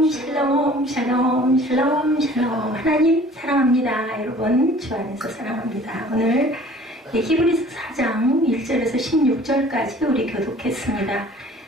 샬롬 샬롬 샬롬 샬롬 샬롬. 하나님 사랑합니다. 여러분 주 안에서 사랑합니다. 오늘 히브리서 4장 1절에서 16절까지 우리 교독했습니다.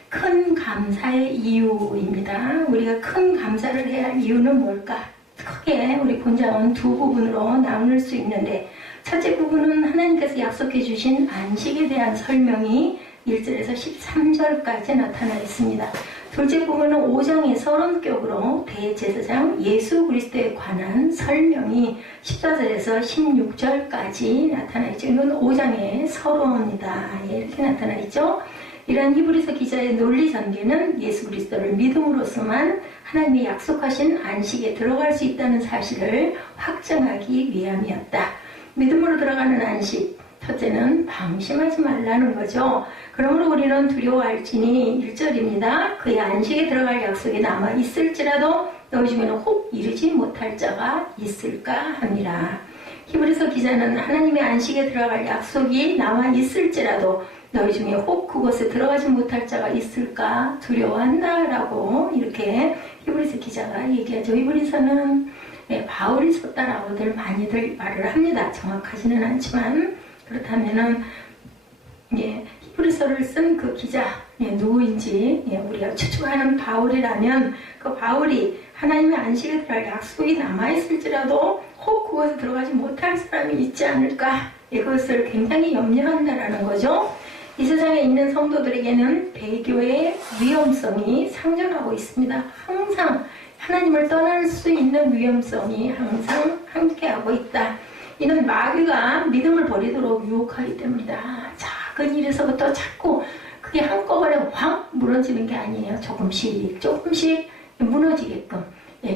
큰 감사의 이유입니다. 우리가 큰 감사를 해야 할 이유는 뭘까? 크게 우리 본장은 두 부분으로 나눌 수 있는데, 첫째 부분은 하나님께서 약속해 주신 안식에 대한 설명이 1절에서 13절까지 나타나 있습니다. 둘째 부분은 5장의 서론격으로 대제사장 예수 그리스도에 관한 설명이 14절에서 16절까지 나타나 있죠. 이건 5장의 서론이다, 이렇게 나타나 있죠. 이러한 히브리서 기자의 논리 전개는 예수 그리스도를 믿음으로써만 하나님이 약속하신 안식에 들어갈 수 있다는 사실을 확정하기 위함이었다. 믿음으로 들어가는 안식, 첫째는 방심하지 말라는 거죠. 그러므로 우리는 두려워할지니 1절입니다. 그의 안식에 들어갈 약속이 남아 있을지라도 너희 중에는 혹 이르지 못할 자가 있을까 함이라. 히브리서 기자는 하나님의 안식에 들어갈 약속이 남아 있을지라도 너희 중에 혹 그곳에 들어가지 못할 자가 있을까 두려워한다라고 이렇게 히브리서 기자가 얘기하죠. 히브리서는 바울이 썼다라고들 많이들 말을 합니다. 정확하지는 않지만, 그렇다면은 히브리서를 쓴 그 기자 누구인지 우리가 추측하는 바울이라면, 그 바울이 하나님의 안식에 들어갈 약속이 남아있을지라도 혹 그곳에 들어가지 못할 사람이 있지 않을까, 이것을 굉장히 염려한다라는 거죠. 이 세상에 있는 성도들에게는 배교의 위험성이 상존하고 있습니다. 항상 하나님을 떠날 수 있는 위험성이 항상 함께하고 있다. 이는 마귀가 믿음을 버리도록 유혹하기 때문이다. 작은 일에서부터 자꾸 그게 한꺼번에 확 무너지는 게 아니에요. 조금씩 무너지게끔.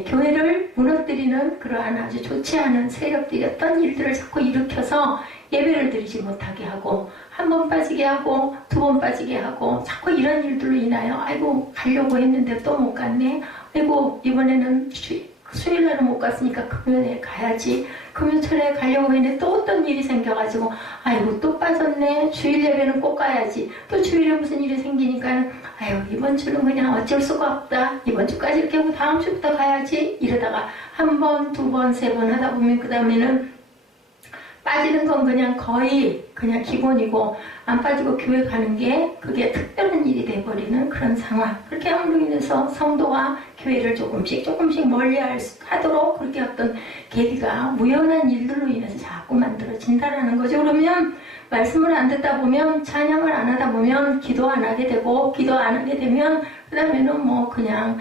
교회를 무너뜨리는 그러한 아주 좋지 않은 세력들이 어떤 일들을 자꾸 일으켜서 예배를 드리지 못하게 하고, 한 번 빠지게 하고, 두 번 빠지게 하고, 자꾸 이런 일들로 인하여 아이고 가려고 했는데 또 못 갔네, 아이고 이번에는 수요일날은 못 갔으니까 금요일에 가야지, 금요일에 가려고 했는데 또 어떤 일이 생겨가지고 아이고 또 빠졌네, 주일 예배는 꼭 가야지, 또 주일에 무슨 일이 생기니까 아유 이번 주는 그냥 어쩔 수가 없다, 이번 주까지 이렇게 하고 다음 주부터 가야지, 이러다가 한 번, 두 번, 세 번 하다 보면 그 다음에는 빠지는 건 그냥 거의 그냥 기본이고, 안 빠지고 교회 가는 게 그게 특별한 일이 돼버리는 그런 상황. 그렇게 함으로 인해서 성도가 교회를 조금씩 멀리 하도록 그렇게 어떤 계기가 우연한 일들로 인해서 자꾸 만들어진다라는 거죠. 그러면 말씀을 안 듣다 보면, 찬양을 안 하다 보면 기도 안 하게 되고, 기도 안 하게 되면 그 다음에는 그냥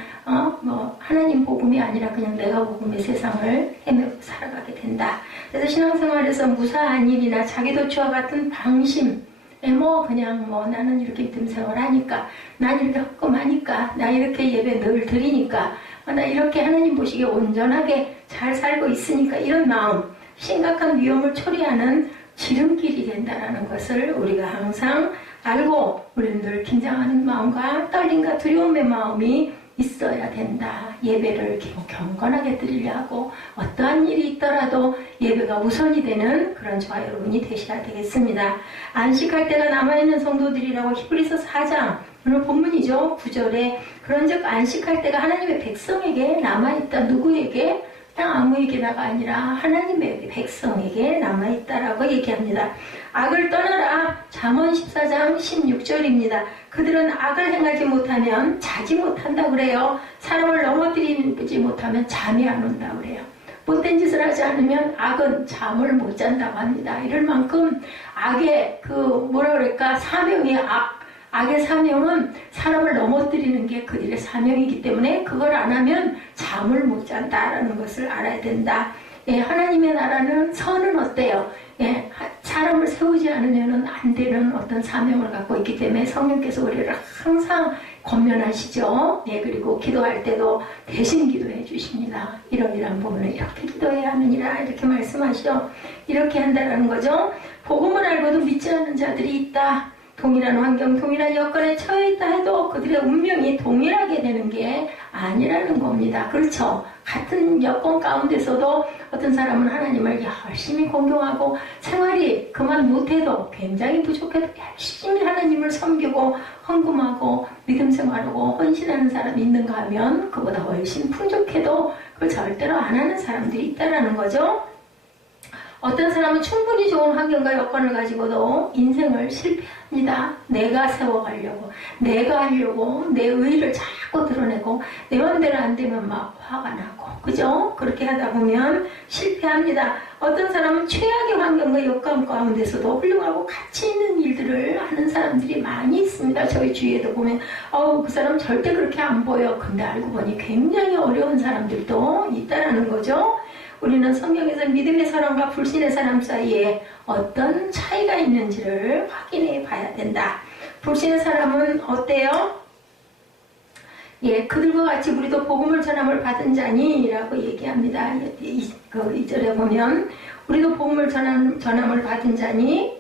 하나님 복음이 아니라 그냥 내가 복음의 세상을 헤매고 살아가게 된다. 그래서 신앙생활에서 무사한 일이나 자기도취와 같은 방심, 나는 이렇게 믿음 생활 하니까, 난 이렇게 헛금하니까, 나 이렇게 예배 늘 드리니까, 나 이렇게 하나님 보시기에 온전하게 잘 살고 있으니까, 이런 마음, 심각한 위험을 초래하는 지름길이 된다는 것을 우리가 항상 알고, 우리는 늘 긴장하는 마음과 떨림과 두려움의 마음이 있어야 된다. 예배를 경건하게 드리려 하고, 어떠한 일이 있더라도 예배가 우선이 되는 그런 저와 여러분이 되셔야 되겠습니다. 안식할 때가 남아있는 성도들이라고 히브리서 4장 오늘 본문이죠. 9절에 그런즉 안식할 때가 하나님의 백성에게 남아있다. 누구에게? 그냥 아무에게나가 아니라 하나님의 백성에게 남아있다라고 얘기합니다. 악을 떠나라. 잠언 14장 16절입니다. 그들은 악을 행하지 못하면 자지 못한다 그래요. 사람을 넘어뜨리지 못하면 잠이 안 온다 그래요. 못된 짓을 하지 않으면 악은 잠을 못 잔다고 합니다. 이럴 만큼 악의 사명이 악의 사명은 사람을 넘어뜨리는 게 그들의 사명이기 때문에 그걸 안 하면 잠을 못 잔다라는 것을 알아야 된다. 하나님의 나라는 선은 어때요? 사람을 세우지 않으면 안 되는 어떤 사명을 갖고 있기 때문에 성령께서 우리를 항상 권면하시죠. 그리고 기도할 때도 대신 기도해 주십니다. 이러이러한 부분은 이렇게 기도해야 하느니라, 이렇게 말씀하시죠. 이렇게 한다는 거죠. 복음을 알고도 믿지 않는 자들이 있다. 동일한 환경, 동일한 여건에 처해 있다 해도 그들의 운명이 동일하게 되는 게 아니라는 겁니다. 그렇죠? 같은 여건 가운데서도 어떤 사람은 하나님을 열심히 공경하고 생활이 그만 못해도 굉장히 부족해도 열심히 하나님을 섬기고 헌금하고 믿음 생활하고 헌신하는 사람이 있는가 하면 그보다 훨씬 풍족해도 그걸 절대로 안 하는 사람들이 있다는 거죠. 어떤 사람은 충분히 좋은 환경과 여건을 가지고도 인생을 실패합니다. 내가 세워가려고, 내가 하려고, 내 의의를 자꾸 드러내고, 내 맘대로 안 되면 막 화가 나고, 그죠? 그렇게 하다 보면 실패합니다. 어떤 사람은 최악의 환경과 여건 가운데서도 훌륭하고 가치 있는 일들을 하는 사람들이 많이 있습니다. 저희 주위에도 보면, 그 사람 절대 그렇게 안 보여. 근데 알고 보니 굉장히 어려운 사람들도 있다라는 거죠. 우리는 성경에서 믿음의 사람과 불신의 사람 사이에 어떤 차이가 있는지를 확인해 봐야 된다. 불신의 사람은 어때요? 그들과 같이 우리도 복음을 전함을 받은 자니 라고 얘기합니다. 2절에 보면 우리도 복음을 전함을 받은 자니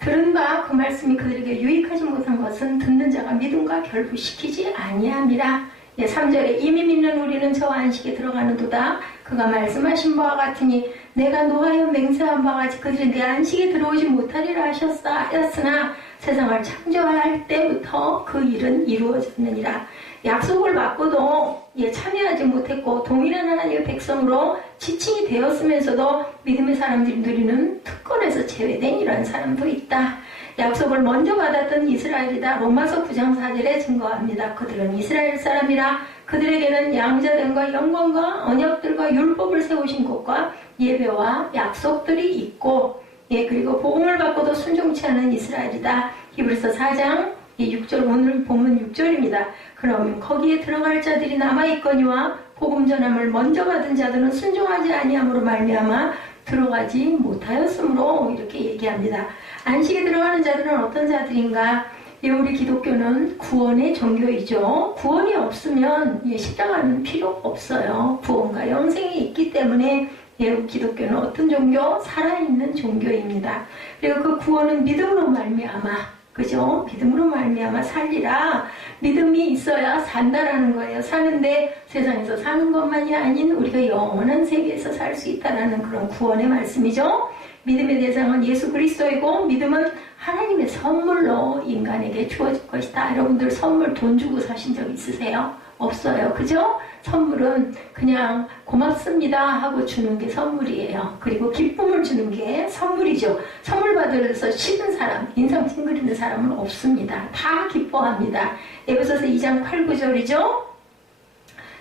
들은 바 그 말씀이 그들에게 유익하지 못한 것은 듣는 자가 믿음과 결부시키지 아니함이라. 3절에 이미 믿는 우리는 저 안식에 들어가는도다. 그가 말씀하신 바와 같으니 내가 노하여 맹세한 바와 같이 그들이 내 안식에 들어오지 못하리라 하였으나 세상을 창조할 때부터 그 일은 이루어졌느니라. 약속을 받고도 참여하지 못했고 동일한 하나님의 백성으로 지칭이 되었으면서도 믿음의 사람들이 누리는 특권에서 제외된 이런 사람도 있다. 약속을 먼저 받았던 이스라엘이다. 로마서 9장 4절에 증거합니다. 그들은 이스라엘 사람이라 그들에게는 양자됨과 영광과 언약들과 율법을 세우신 곳과 예배와 약속들이 있고 그리고 복음을 받고도 순종치 않은 이스라엘이다. 히브리서 4장 6절 오늘 본문 6절입니다. 그럼 거기에 들어갈 자들이 남아있거니와 복음 전함을 먼저 받은 자들은 순종하지 아니함으로 말미암아 들어가지 못하였으므로 이렇게 얘기합니다. 안식에 들어가는 자들은 어떤 자들인가? 우리 기독교는 구원의 종교이죠. 구원이 없으면 십자가는 필요 없어요. 구원과 영생이 있기 때문에 기독교는 어떤 종교? 살아있는 종교입니다. 그리고 그 구원은 믿음으로 말미암아 그죠? 믿음으로 말미암아 살리라. 믿음이 있어야 산다라는 거예요. 사는데 세상에서 사는 것만이 아닌 우리가 영원한 세계에서 살 수 있다라는 그런 구원의 말씀이죠. 믿음의 대상은 예수 그리스도이고 믿음은 하나님의 선물로 인간에게 주어질 것이다. 여러분들 선물 돈 주고 사신 적 있으세요? 없어요. 그죠? 선물은 그냥 고맙습니다 하고 주는 게 선물이에요. 그리고 기쁨을 주는 게 선물이죠. 선물 받으면서 싫은 사람, 인상 찡그리는 사람은 없습니다. 다 기뻐합니다. 에베소서 2장 8, 9절이죠.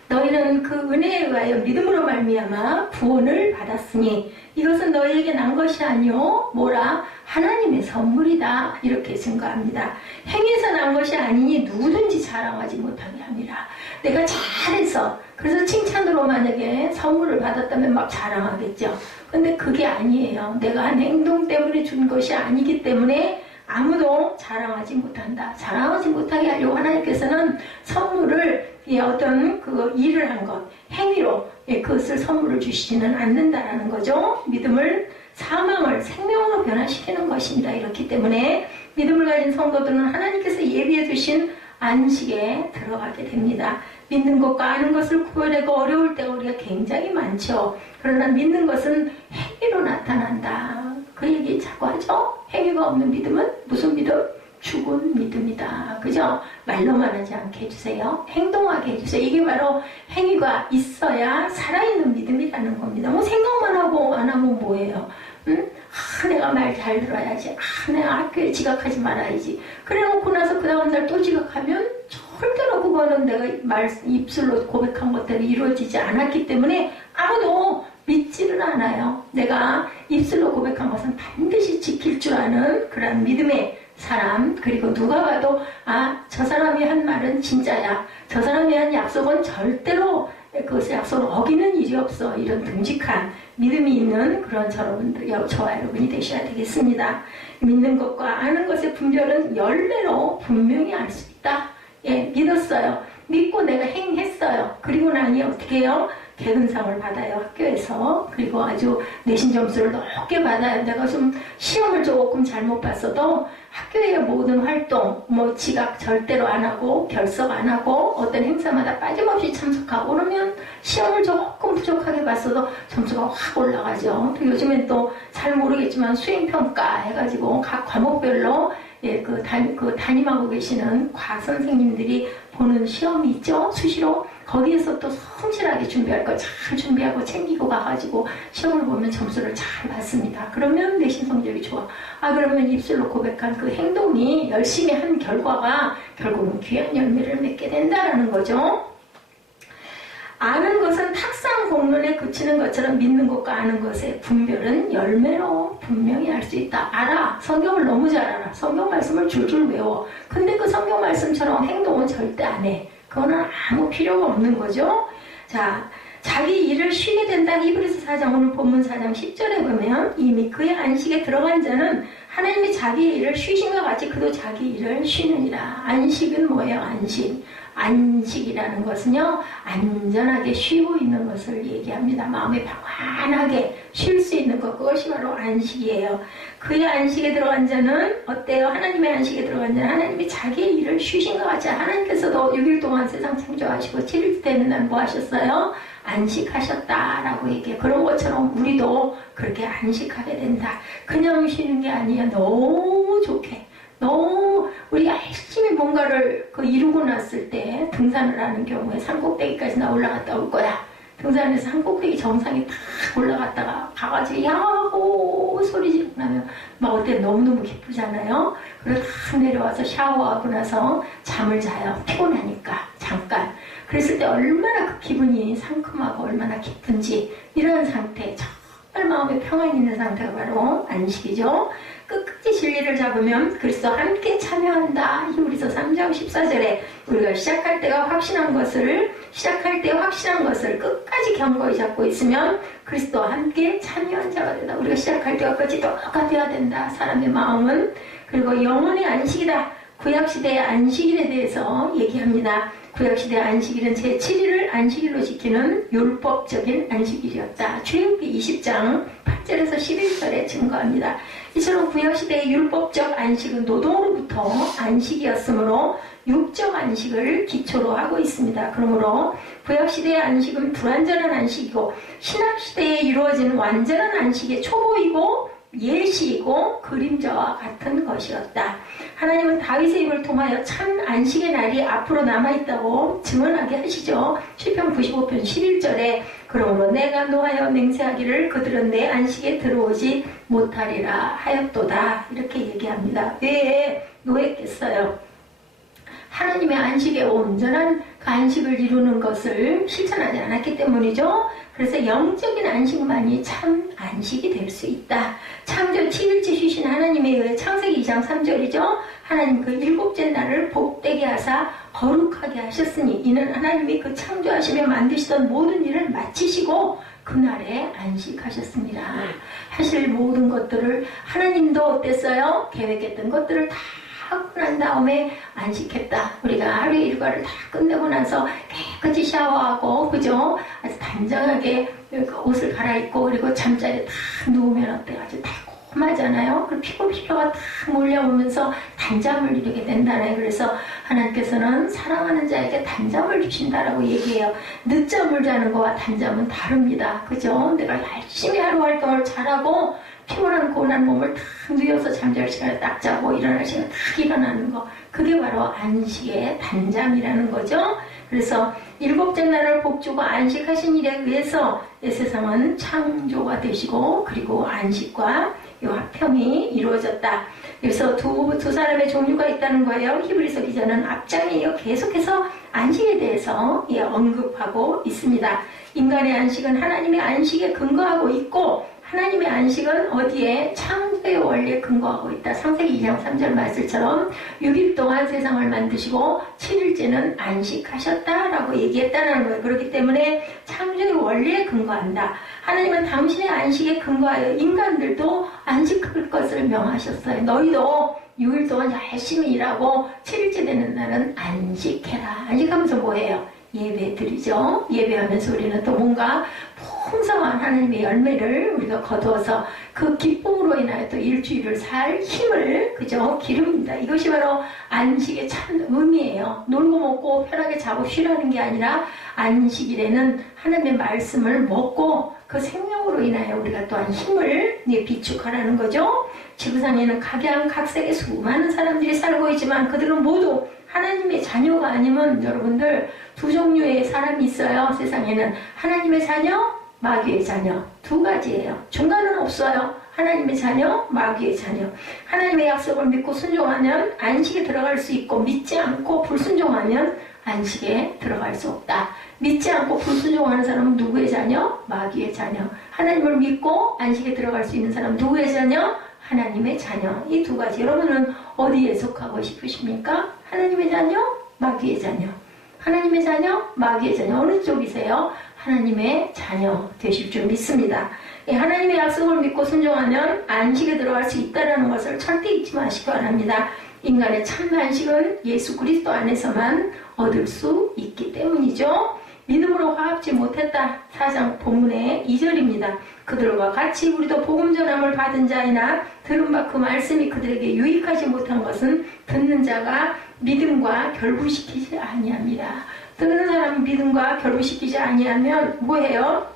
너희는 그 은혜에 의하여 믿음으로 말미암아 구원을 받았으니 이것은 너희에게 난 것이 아니요 뭐라 하나님의 선물이다 이렇게 증거합니다. 행위에서 난 것이 아니니 누구든지 자랑하지 못하게 합니다. 내가 잘해서 그래서 칭찬으로 만약에 선물을 받았다면 막 자랑하겠죠. 근데 그게 아니에요. 내가 한 행동 때문에 준 것이 아니기 때문에 아무도 자랑하지 못한다. 자랑하지 못하게 하려고 하나님께서는 선물을 어떤 그 일을 한 것, 행위로 그것을 선물을 주시지는 않는다라는 거죠. 믿음을 사망을 생명으로 변화시키는 것입니다. 이렇기 때문에 믿음을 가진 성도들은 하나님께서 예비해 두신 안식에 들어가게 됩니다. 믿는 것과 아는 것을 구별하고 어려울 때가 우리가 굉장히 많죠. 그러나 믿는 것은 행위로 나타난다. 그 얘기 자꾸 하죠. 행위가 없는 믿음은 무슨 믿음? 죽은 믿음이다. 그죠? 말로만 하지 않게 해주세요. 행동하게 해주세요. 이게 바로 행위가 있어야 살아있는 믿음이라는 겁니다. 뭐 생각만 하고 안 하면 뭐예요? 내가 말 잘 들어야지. 내가 학교에 지각하지 말아야지. 그래 놓고 나서 그 다음날 또 지각하면 절대로 그거는 내가 입술로 고백한 것대로 이루어지지 않았기 때문에 아무도 믿지를 않아요. 내가 입술로 고백한 것은 반드시 지킬 줄 아는 그런 믿음의 사람, 그리고 누가 봐도 저 사람이 한 말은 진짜야. 저 사람이 한 약속은 절대로 그것을 약속을 어기는 일이 없어. 이런 듬직한 믿음이 있는 그런 저와 여러분이 되셔야 되겠습니다. 믿는 것과 아는 것의 분별은 열매로 분명히 알 수 있다. 믿었어요. 믿고 내가 행했어요. 그리고 나니 어떻게 해요? 개근상을 받아요, 학교에서. 그리고 아주 내신 점수를 높게 받아요. 내가 좀 시험을 조금 잘못 봤어도 학교의 모든 활동, 뭐 지각 절대로 안 하고 결석 안 하고 어떤 행사마다 빠짐없이 참석하고 그러면 시험을 조금 부족하게 봤어도 점수가 확 올라가죠. 또 요즘엔 또 잘 모르겠지만 수행평가 해가지고 각 과목별로 담임하고 계시는 과학 선생님들이 보는 시험이 있죠. 수시로. 거기에서 또 성실하게 준비할 거 잘 준비하고 챙기고 가가지고 시험을 보면 점수를 잘 받습니다. 그러면 내신 성적이 좋아. 그러면 입술로 고백한 그 행동이 열심히 한 결과가 결국은 귀한 열매를 맺게 된다는 거죠. 아는 것은 탁상 공론에 그치는 것처럼 믿는 것과 아는 것의 분별은 열매로 분명히 알 수 있다. 알아. 성경을 너무 잘 알아. 성경 말씀을 줄줄 외워. 근데 그 성경 말씀처럼 행동은 절대 안 해. 그거는 아무 필요가 없는 거죠. 자, 자기 일을 쉬게 된다. 히브리서 4장 오늘 본문 4장 10절에 보면 이미 그의 안식에 들어간 자는 하나님이 자기 일을 쉬신 것 같이 그도 자기 일을 쉬느니라. 안식은 뭐예요? 안식. 안식이라는 것은요, 안전하게 쉬고 있는 것을 얘기합니다. 마음이 평안하게 쉴 수 있는 것, 그것이 바로 안식이에요. 그의 안식에 들어간 자는 어때요? 하나님의 안식에 들어간 자는 하나님이 자기의 일을 쉬신 것 같이 하나님께서도 6일 동안 세상 창조하시고 7일 되는 날 뭐 하셨어요? 안식하셨다라고 얘기해요. 그런 것처럼 우리도 그렇게 안식하게 된다. 그냥 쉬는 게 아니야. 너무 좋게. 너무 우리가 열심히 뭔가를 이루고 났을 때 등산을 하는 경우에 산꼭대기까지 나 올라갔다 올 거야. 등산에서 산꼭대기 정상에 탁 올라갔다가 가가지고 야호 소리 지르고 나면 막 어때 너무너무 기쁘잖아요. 그리고 탁 내려와서 샤워하고 나서 잠을 자요. 피곤하니까 잠깐. 그랬을 때 얼마나 그 기분이 상큼하고 얼마나 기쁜지 이런 상태, 정말 마음에 평안이 있는 상태가 바로 안식이죠. 끝까지 진리를 잡으면 그리스도 함께 참여한다. 히브리서 3장 14절에 우리가 시작할 때 확신한 것을 끝까지 견고히 잡고 있으면 그리스도와 함께 참여한 자가 된다. 우리가 시작할 때와 끝이 똑같아야 된다. 사람의 마음은. 그리고 영혼의 안식이다. 구약시대의 안식일에 대해서 얘기합니다. 구약시대 안식일은 제7일을 안식일로 지키는 율법적인 안식일이었다. 출애굽기 20장 8절에서 11절에 증거합니다. 이처럼 구약시대의 율법적 안식은 노동으로부터 안식이었으므로 육적 안식을 기초로 하고 있습니다. 그러므로 구약시대의 안식은 불완전한 안식이고 신약시대에 이루어진 완전한 안식의 초보이고 예시이고 그림자와 같은 것이었다. 하나님은 다윗의 입을 통하여 참 안식의 날이 앞으로 남아있다고 증언하게 하시죠. 시편 95편 11절에 그러므로 내가 노하여 맹세하기를 그들은 내 안식에 들어오지 못하리라 하였도다. 이렇게 얘기합니다. 왜 노했겠어요? 하나님의 안식에 온전한 그 안식을 이루는 것을 실천하지 않았기 때문이죠. 그래서 영적인 안식만이 참 안식이 될 수 있다. 창조 7일째 쉬신 하나님에 의해 창세기 2장 3절이죠. 하나님 그 일곱째 날을 복되게 하사 거룩하게 하셨으니 이는 하나님이 그 창조하시며 만드시던 모든 일을 마치시고 그날에 안식하셨습니다. 하실 모든 것들을 하나님도 어땠어요? 계획했던 것들을 다 하고 난 다음에 안식했다. 우리가 하루의 일과를 다 끝내고 나서 깨끗이 샤워하고 그죠? 아주 단정하게 옷을 갈아입고 그리고 잠자리에 딱 누우면 어때요? 아주 달콤하잖아요. 그리고 피로가 딱 몰려오면서 단잠을 이루게 된다네. 그래서 하나님께서는 사랑하는 자에게 단잠을 주신다라고 얘기해요. 늦잠을 자는 거와 단잠은 다릅니다. 그죠? 내가 열심히 하루 활동을 잘하고 피곤한 고난 몸을 탁 누워서 잠잘 시간에 딱 자고 일어날 시간에 딱 일어나는 거, 그게 바로 안식의 단잠이라는 거죠. 그래서 일곱째 날을 복주고 안식하신 일에 의해서 이 세상은 창조가 되시고 그리고 안식과 이 화평이 이루어졌다. 그래서 두 사람의 종류가 있다는 거예요. 히브리서 기자는 앞장에 이어 계속해서 안식에 대해서 언급하고 있습니다. 인간의 안식은 하나님의 안식에 근거하고 있고 하나님의 안식은 어디에? 창조의 원리에 근거하고 있다. 창세기 2장 3절 말씀처럼 6일 동안 세상을 만드시고 7일째는 안식하셨다라고 얘기했다는 거예요. 그렇기 때문에 창조의 원리에 근거한다. 하나님은 당신의 안식에 근거하여 인간들도 안식할 것을 명하셨어요. 너희도 6일 동안 열심히 일하고 7일째 되는 날은 안식해라. 안식하면서 뭐해요? 예배 드리죠. 예배하면서 우리는 또 뭔가 풍성한 하나님의 열매를 우리가 거두어서 그 기쁨으로 인하여 또 일주일을 살 힘을 그죠 기릅니다. 이것이 바로 안식의 참 의미예요. 놀고 먹고 편하게 자고 쉬라는 게 아니라 안식일에는 하나님의 말씀을 먹고 그 생명으로 인하여 우리가 또한 힘을 비축하라는 거죠. 지구상에는 각양각색의 수많은 사람들이 살고 있지만 그들은 모두 하나님의 자녀가 아니면 여러분들 두 종류의 사람이 있어요. 세상에는 하나님의 자녀, 마귀의 자녀 두 가지예요. 중간은 없어요. 하나님의 자녀, 마귀의 자녀. 하나님의 약속을 믿고 순종하면 안식에 들어갈 수 있고 믿지 않고 불순종하면 안식에 들어갈 수 없다. 믿지 않고 불순종하는 사람은 누구의 자녀? 마귀의 자녀. 하나님을 믿고 안식에 들어갈 수 있는 사람은 누구의 자녀? 하나님의 자녀. 이 두 가지. 여러분은 어디에 속하고 싶으십니까? 하나님의 자녀? 마귀의 자녀. 하나님의 자녀? 마귀의 자녀. 어느 쪽이세요? 하나님의 자녀 되실 줄 믿습니다. 하나님의 약속을 믿고 순종하면 안식에 들어갈 수 있다는 것을 절대 잊지 마시기 바랍니다. 인간의 참 안식은 예수 그리스도 안에서만 얻을 수 있기 때문이죠. 믿음으로 화합지 못했다. 4장 본문의 2절입니다. 그들과 같이 우리도 복음 전함을 받은 자이나 들은 바 그 말씀이 그들에게 유익하지 못한 것은 듣는 자가 믿음과 결부시키지 아니함이라. 듣는 사람이 믿음과 결부시키지 아니하면 뭐예요?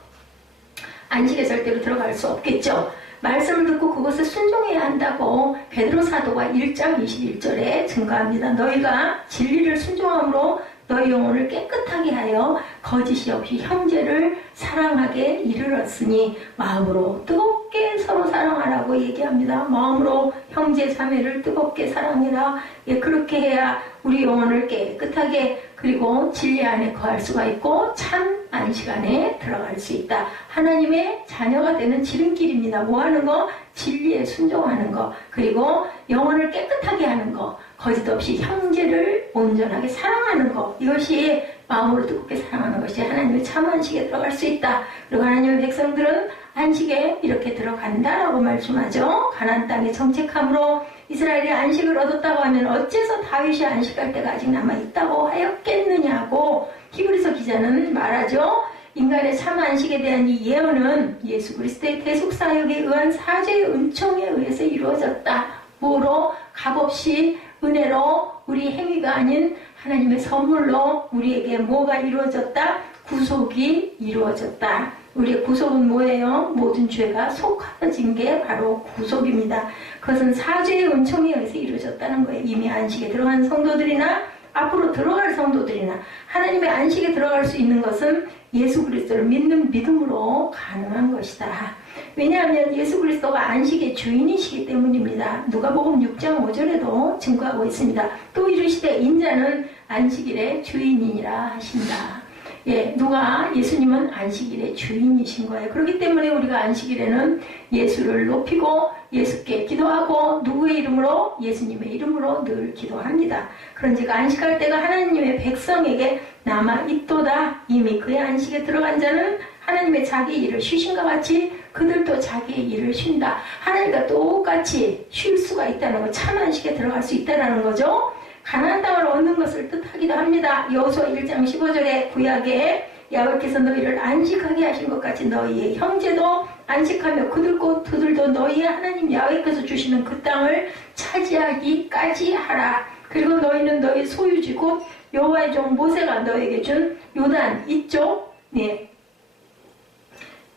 안식에 절대로 들어갈 수 없겠죠. 말씀을 듣고 그것을 순종해야 한다고 베드로 사도가 1장 21절에 증거합니다. 너희가 진리를 순종함으로 너희 영혼을 깨끗하게 하여 거짓이 없이 형제를 사랑하게 이르렀으니 마음으로 뜨겁게 서로 사랑하라고 얘기합니다. 마음으로 형제 자매를 뜨겁게 사랑해라. 예, 그렇게 해야 우리 영혼을 깨끗하게 그리고 진리 안에 거할 수가 있고 참 안식 안에 들어갈 수 있다. 하나님의 자녀가 되는 지름길입니다. 뭐 하는 거? 진리에 순종하는 거. 그리고 영혼을 깨끗하게 하는 거. 거짓 없이 형제를 온전하게 사랑하는 것. 이것이 마음으로 뜨겁게 사랑하는 것이 하나님의 참 안식에 들어갈 수 있다. 그리고 하나님의 백성들은 안식에 이렇게 들어간다라고 말씀하죠. 가나안 땅에 정착함으로 이스라엘이 안식을 얻었다고 하면 어째서 다윗이 안식할 때가 아직 남아있다고 하였겠느냐고 히브리서 기자는 말하죠. 인간의 참 안식에 대한 이 예언은 예수 그리스도의 대속사역에 의한 사죄의 은총에 의해서 이루어졌다. 뭐로? 값없이 은혜로 우리 행위가 아닌 하나님의 선물로 우리에게 뭐가 이루어졌다? 구속이 이루어졌다. 우리의 구속은 뭐예요? 모든 죄가 속하여진 게 바로 구속입니다. 그것은 사죄의 은총에 의해서 이루어졌다는 거예요. 이미 안식에 들어간 성도들이나 앞으로 들어갈 성도들이나 하나님의 안식에 들어갈 수 있는 것은 예수 그리스도를 믿는 믿음으로 가능한 것이다. 왜냐하면 예수 그리스도가 안식의 주인이시기 때문입니다. 누가복음 6장 5절에도 증거하고 있습니다. 또 이르시되 인자는 안식일의 주인이니라 하신다. 예, 누가 예수님은 안식일의 주인이신 거예요. 그렇기 때문에 우리가 안식일에는 예수를 높이고 예수께 기도하고 누구의 이름으로? 예수님의 이름으로 늘 기도합니다. 그런즉 안식할 때가 하나님의 백성에게 남아있도다. 이미 그의 안식에 들어간 자는 하나님의 자기 일을 쉬신과 같이 그들도 자기의 일을 쉰다. 하나님과 똑같이 쉴 수가 있다는 거, 참 안식에 들어갈 수 있다는 거죠. 가나안 땅을 얻는 것을 뜻하기도 합니다. 여호수아 1장 15절에 구약에 야훼께서 너희를 안식하게 하신 것 같이 너희의 형제도 안식하며 그들도 너희의 하나님 야훼께서 주시는 그 땅을 차지하기까지 하라. 그리고 너희는 너희 소유지 곧 여호와의 종 모세가 너에게 준 요단 이쪽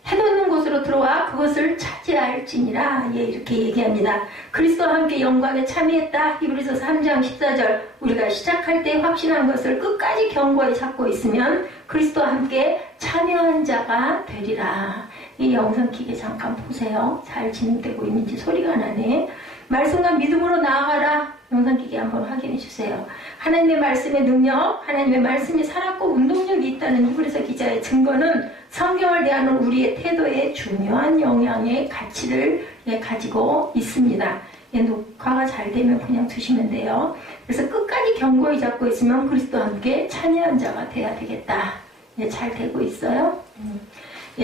해놓는 곳으로 들어와 그것을 차지할지니라. 예, 이렇게 얘기합니다. 그리스도와 함께 영광에 참여했다. 히브리서 3장 14절. 우리가 시작할 때 확신한 것을 끝까지 견고히 잡고 있으면 그리스도와 함께 참여한 자가 되리라. 이 영상 기계 잠깐 보세요. 잘 진행되고 있는지 소리가 나네. 말씀과 믿음으로 나아가라. 영상 기계 한번 확인해 주세요. 하나님의 말씀의 능력, 하나님의 말씀이 살았고 운동력이 있다는 히브리서 기자의 증거는 성경을 대하는 우리의 태도에 중요한 영향의 가치를 가지고 있습니다. 녹화가 잘 되면 그냥 두시면 돼요. 그래서 끝까지 견고히 잡고 있으면 그리스도와 함께 참여한 자가 돼야 되겠다. 잘 되고 있어요.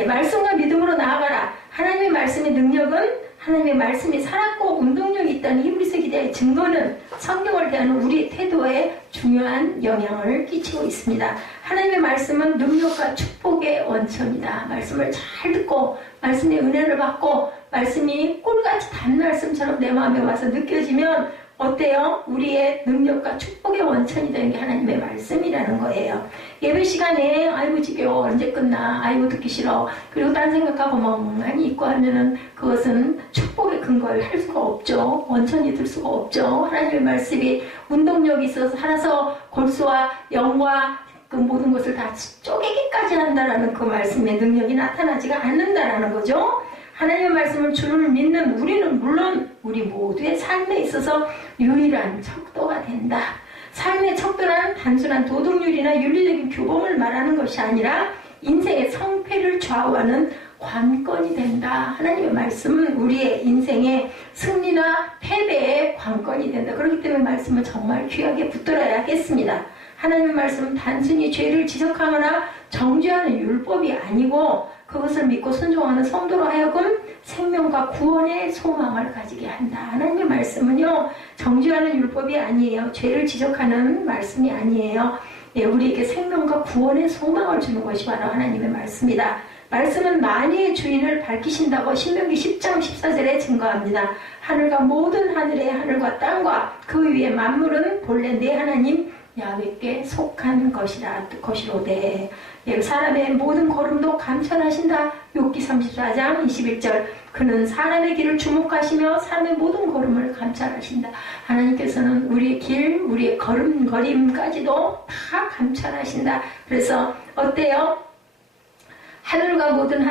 말씀과 믿음으로 나아가라. 하나님의 말씀의 능력은 하나님의 말씀이 살았고 운동력이 있다는 히브리서 기자의 증거는 성경을 대하는 우리의 태도에 중요한 영향을 끼치고 있습니다. 하나님의 말씀은 능력과 축복의 원천이다. 말씀을 잘 듣고 말씀의 은혜를 받고 말씀이 꿀같이 단 말씀처럼 내 마음에 와서 느껴지면 어때요? 우리의 능력과 축복의 원천이 되는 게 하나님의 말씀이라는 거예요. 예배 시간에 아이고 지겨워 언제 끝나 아이고 듣기 싫어 그리고 딴 생각하고 멍하니 있고 하면은 그것은 축복의 근거를 할 수가 없죠. 원천이 될 수가 없죠. 하나님의 말씀이 운동력이 있어서 살아서 골수와 영과 그 모든 것을 다 쪼개기까지 한다라는 그 말씀의 능력이 나타나지가 않는다라는 거죠. 하나님의 말씀을 주를 믿는 우리는 물론 우리 모두의 삶에 있어서 유일한 척도가 된다. 삶의 척도란 단순한 도덕률이나 윤리적인 규범을 말하는 것이 아니라 인생의 성패를 좌우하는 관건이 된다. 하나님의 말씀은 우리의 인생의 승리나 패배의 관건이 된다. 그렇기 때문에 말씀을 정말 귀하게 붙들어야겠습니다. 하나님의 말씀은 단순히 죄를 지적하거나 정죄하는 율법이 아니고 그것을 믿고 순종하는 성도로 하여금 생명과 구원의 소망을 가지게 한다. 하나님의 말씀은요, 정죄하는 율법이 아니에요. 죄를 지적하는 말씀이 아니에요. 예, 우리에게 생명과 구원의 소망을 주는 것이 바로 하나님의 말씀이다. 말씀은 만유의 주인을 밝히신다고 신명기 10장 14절에 증거합니다. 하늘과 모든 하늘의 하늘과 땅과 그 위에 만물은 본래 내 하나님 야훼께 속한 것이로되 사람의 모든 걸음도 감찰하신다. 욥기 34장 21절 그는 사람의 길을 주목하시며 사람의 모든 걸음을 감찰하신다. 하나님께서는 우리의 길, 우리의 걸음걸이까지도 다 감찰하신다. 그래서 어때요? 하늘과 모든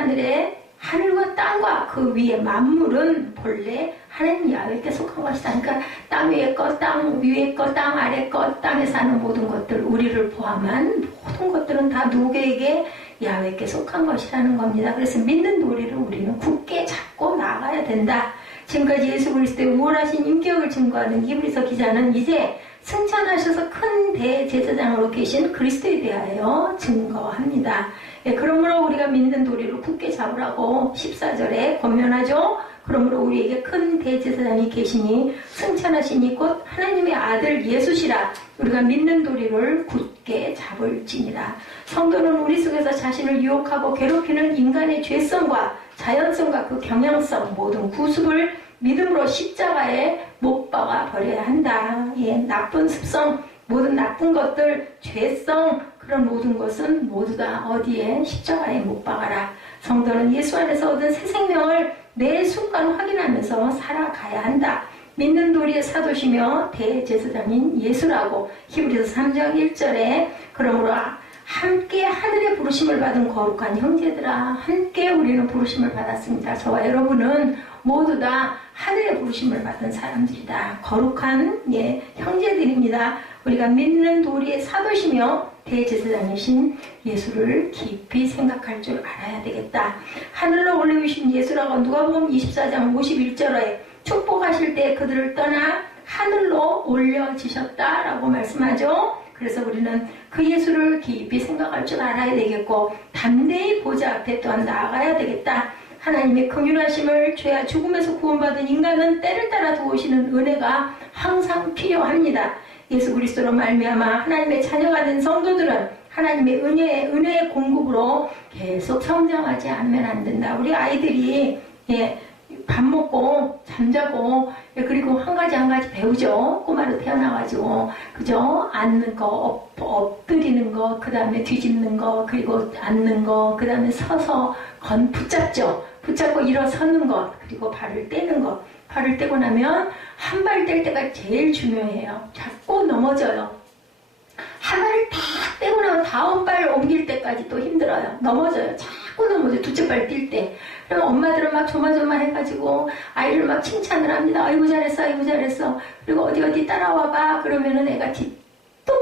하늘과 땅과 그 위에 만물은 본래 하나님 야훼께 속한 것이다. 그러니까 땅 위에 것, 땅 위에 것, 땅 아래 것, 땅에 사는 모든 것들, 우리를 포함한 모든 것들은 다 누구에게 야훼께 속한 것이라는 겁니다. 그래서 믿는 도리를 우리는 굳게 잡고 나가야 된다. 지금까지 예수 그리스도의 우월하신 인격을 증거하는 히브리서 기자는 이제 승천하셔서 큰 대제사장으로 계신 그리스도에 대하여 증거합니다. 예, 그러므로 우리가 믿는 도리를 굳게 잡으라고 14절에 권면하죠. 그러므로 우리에게 큰 대제사장이 계시니 승천하시니 곧 하나님의 아들 예수시라. 우리가 믿는 도리를 굳게 잡을지니라. 성도는 우리 속에서 자신을 유혹하고 괴롭히는 인간의 죄성과 자연성과 그 경향성 모든 구습을 믿음으로 십자가에 못 박아 버려야 한다. 예, 나쁜 습성, 모든 나쁜 것들, 죄성, 그런 모든 것은 모두 다 어디에 십자가에 못 박아라. 성도는 예수 안에서 얻은 새 생명을 매 순간 확인하면서 살아가야 한다. 믿는 도리의 사도시며 대제사장인 예수라고 히브리서 3장 1절에 그러므로 함께 하늘의 부르심을 받은 거룩한 형제들아, 함께 우리는 부르심을 받았습니다. 저와 여러분은 모두 다 하늘의 부르심을 받은 사람들이다. 거룩한 형제들입니다. 우리가 믿는 도리의 사도시며 대제사장이신 예수를 깊이 생각할 줄 알아야 되겠다. 하늘로 올라오신 예수라고 누가복음 24장 51절에 축복하실 때 그들을 떠나 하늘로 올려지셨다라고 말씀하죠. 그래서 우리는 그 예수를 깊이 생각할 줄 알아야 되겠고 담대히 보좌 앞에 또한 나아가야 되겠다. 하나님의 긍휼하심을 죄와 죽음에서 구원받은 인간은 때를 따라 도우시는 은혜가 항상 필요합니다. 예수 그리스도로 말미암아 하나님의 자녀가 된 성도들은 하나님의 은혜의 공급으로 계속 성장하지 않으면 안 된다. 우리 아이들이 밥 먹고 잠자고 그리고 한 가지 배우죠. 꼬마로 태어나가지고 그죠? 앉는 거, 엎드리는 거, 그 다음에 뒤집는 거, 그리고 앉는 거, 그 다음에 서서 붙잡죠. 붙잡고 일어서는 것, 그리고 발을 떼는 것. 발을 떼고 나면 한 발 뗄 때가 제일 중요해요. 자꾸 넘어져요. 한 발을 다 떼고 나면 다음 발 옮길 때까지 또 힘들어요. 넘어져요. 자꾸 넘어져요. 두째 발 뛸 때. 그럼 엄마들은 막 조마조마해가지고 아이를 막 칭찬을 합니다. 아이고 잘했어, 아이고 잘했어. 그리고 어디 따라와봐. 그러면은 애가 뒷뚱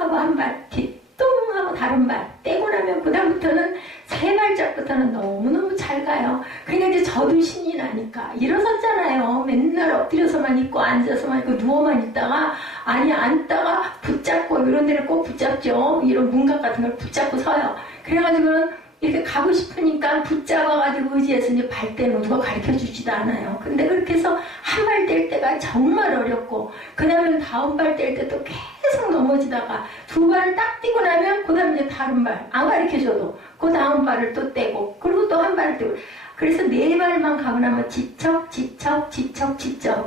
하고 한 발, 뒷뚱 하고 다른 발 떼고 나면 그다음부터는 세 발짝부터는 너무너무 잘 가요. 그냥 이제 저도 신이 나니까 일어섰잖아요. 맨날 엎드려서만 있고 앉아서만 있고 누워만 있다가 아니 앉다가 붙잡고 이런 데를 꼭 붙잡죠. 이런 문각 같은 걸 붙잡고 서요. 그래가지고는 이렇게 가고 싶으니까 붙잡아가지고 의지해서 이제 발 떼는 누가 가르쳐 주지도 않아요. 근데 그렇게 해서 한 발 뗄 때가 정말 어렵고, 그 다음에 다음 발 뗄 때 또 계속 넘어지다가 두 발을 딱 떼고 나면 그 다음에 이제 다른 발 안 가르쳐 줘도 그 다음 발을 또 떼고, 그리고 또 한 발을 떼고. 그래서 네 발만 가고 나면 지척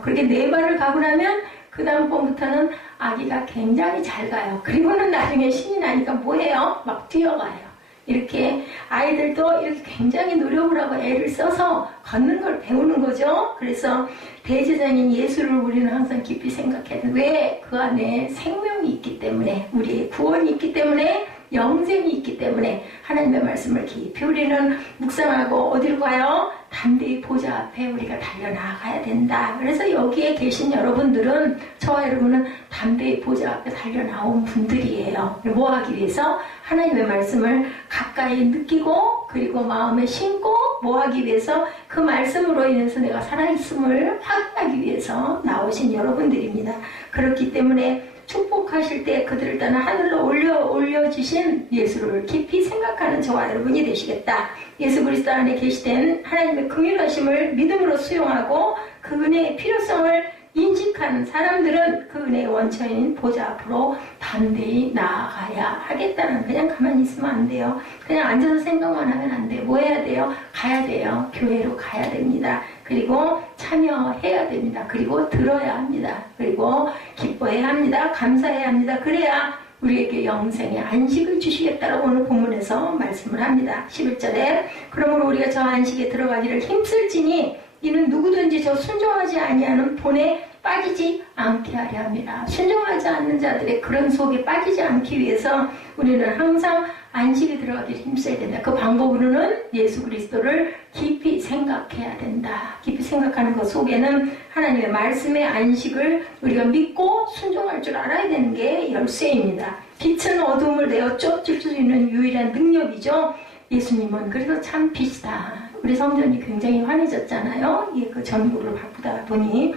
그렇게 네 발을 가고 나면 그 다음 번부터는 아기가 굉장히 잘 가요. 그리고는 나중에 신이 나니까 뭐해요? 막 뛰어가요. 이렇게 아이들도 이렇게 굉장히 노력을 하고 애를 써서 걷는 걸 배우는 거죠. 그래서 대제사장인 예수를 우리는 항상 깊이 생각해야 돼. 왜? 그 안에 생명이 있기 때문에, 우리의 구원이 있기 때문에, 영생이 있기 때문에 하나님의 말씀을 깊이 우리는 묵상하고 어디로 가요? 담대히 보좌 앞에 우리가 달려나가야 된다. 그래서 여기에 계신 여러분들은, 저와 여러분은 담대히 보좌 앞에 달려나온 분들이에요. 뭐 하기 위해서? 하나님의 말씀을 가까이 느끼고, 그리고 마음에 심고, 뭐 하기 위해서? 그 말씀으로 인해서 내가 살아있음을 확인하기 위해서 나오신 여러분들입니다. 그렇기 때문에 축복하실 때 그들을 따라 하늘로 올려주신 예수를 깊이 생각하는 저와 여러분이 되시겠다. 예수 그리스도 안에 계시된 하나님의 긍휼하심을 믿음으로 수용하고 그 은혜의 필요성을 인식하는 사람들은 그 은혜의 원천인 보좌 앞으로 담대히 나아가야 하겠다는, 그냥 가만히 있으면 안 돼요. 그냥 앉아서 생각만 하면 안 돼요. 뭐 해야 돼요? 가야 돼요. 교회로 가야 됩니다. 그리고 참여해야 됩니다. 그리고 들어야 합니다. 그리고 기뻐해야 합니다. 감사해야 합니다. 그래야 우리에게 영생의 안식을 주시겠다라고 오늘 본문에서 말씀을 합니다. 11절에 그러므로 우리가 저 안식에 들어가기를 힘쓸지니 이는 누구든지 저 순종하지 아니하는 본에 빠지지 않게 하려 합니다. 순종하지 않는 자들의 그런 속에 빠지지 않기 위해서 우리는 항상 안식에 들어가기를 힘써야 된다. 그 방법으로는 예수 그리스도를 깊이 생각해야 된다. 깊이 생각하는 것 속에는 하나님의 말씀의 안식을 우리가 믿고 순종할 줄 알아야 되는 게 열쇠입니다. 빛은 어둠을 내어 쫓을 수 있는 유일한 능력이죠. 예수님은 그래서 참 빛이다. 우리 성전이 굉장히 환해졌잖아요. 그 전구를 바꾸다 보니